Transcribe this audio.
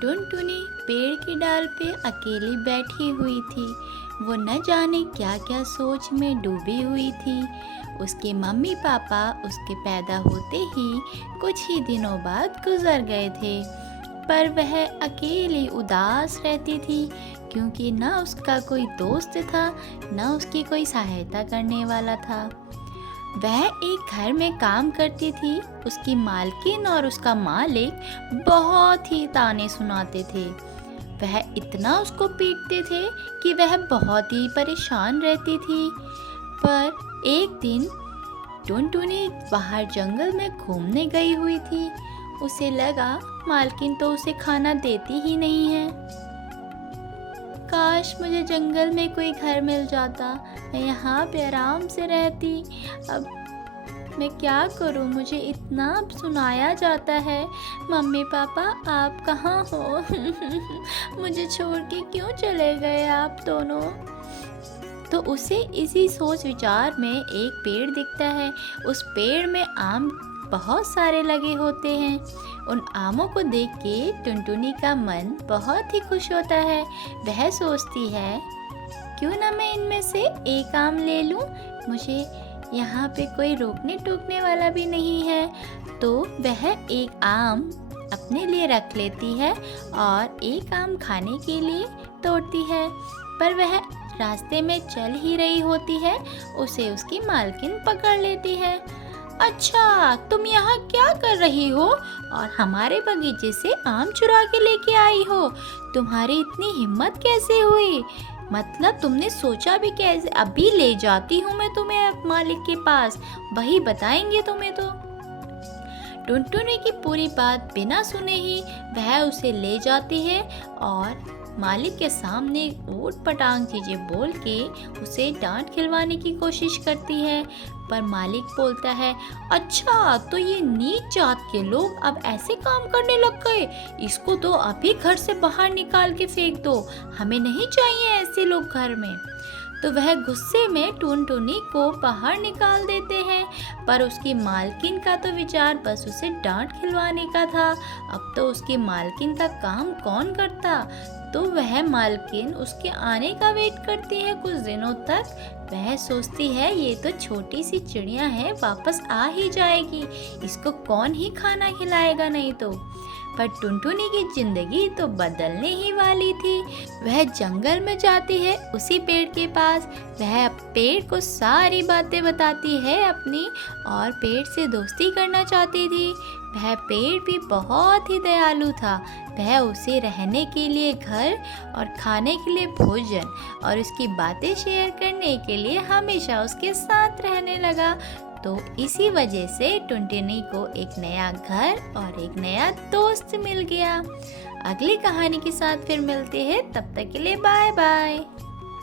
टुनटुनी पेड़ की डाल पे अकेली बैठी हुई थी। वो न जाने क्या क्या सोच में डूबी हुई थी। उसके मम्मी पापा उसके पैदा होते ही कुछ ही दिनों बाद गुजर गए थे, पर वह अकेली उदास रहती थी क्योंकि न उसका कोई दोस्त था, न उसकी कोई सहायता करने वाला था। वह एक घर में काम करती थी। उसकी मालकिन और उसका मालिक बहुत ही ताने सुनाते थे। वह इतना उसको पीटते थे कि वह बहुत ही परेशान रहती थी। पर एक दिन टुनटुनी बाहर जंगल में घूमने गई हुई थी। उसे लगा मालकिन तो उसे खाना देती ही नहीं है। काश मुझे जंगल में कोई घर मिल जाता, मैं यहाँ पे आराम से रहती। अब मैं क्या करूँ, मुझे इतना सुनाया जाता है। मम्मी पापा आप कहाँ हो? मुझे छोड़ के क्यों चले गए आप दोनों? तो उसे इसी सोच विचार में एक पेड़ दिखता है। उस पेड़ में आम बहुत सारे लगे होते हैं। उन आमों को देख के टुनटुनी का मन बहुत ही खुश होता है। वह सोचती है क्यों ना मैं इनमें से एक आम ले लूं, मुझे यहाँ पे कोई रोकने टोकने वाला भी नहीं है। तो वह एक आम अपने लिए रख लेती है और एक आम खाने के लिए तोड़ती है। पर वह रास्ते में चल ही रही होती है, उसे उसकी मालकिन पकड़ लेती है। अच्छा, तुम यहाँ क्या कर रही हो और हमारे बगीचे से आम चुरा के लेके आई हो? तुम्हारी इतनी हिम्मत कैसे हुई? मतलब तुमने सोचा भी कैसे? अभी ले जाती हूँ मैं तुम्हें मालिक के पास, वही बताएंगे तुम्हें। तो टुनटुनी की पूरी बात बिना सुने ही वह उसे ले जाती है और मालिक के सामने ऊट पटांग चीजें बोल के उसे डांट खिलवाने की कोशिश करती है। पर मालिक बोलता है, अच्छा तो ये नीच जात के लोग अब ऐसे काम करने लग गए, इसको तो अभी घर से बाहर निकाल के फेंक दो, हमें नहीं चाहिए ऐसे लोग घर में। तो वह गुस्से में टुनटुनी को बाहर निकाल देते हैं। पर उसकी मालकिन का तो विचार बस उसे डांट खिलवाने का था। अब तो उसकी मालकिन का काम कौन करता? तो वह मालकिन उसके आने का वेट करती है कुछ दिनों तक। वह सोचती है ये तो छोटी सी चिड़िया है, वापस आ ही जाएगी, इसको कौन ही खाना खिलाएगा नहीं तो। पर टुनटुनी की जिंदगी तो बदलने ही वाली थी। वह जंगल में जाती है उसी पेड़ के पास। वह पेड़ को सारी बातें बताती है अपनी और पेड़ से दोस्ती करना चाहती थी। वह पेड़ भी बहुत ही दयालु था। वह उसे रहने के लिए घर और खाने के लिए भोजन और उसकी बातें शेयर करने के लिए हमेशा उसके साथ रहने लगा। तो इसी वजह से टुनटुनी को एक नया घर और एक नया दोस्त मिल गया। अगली कहानी के साथ फिर मिलते हैं, तब तक के लिए बाय बाय।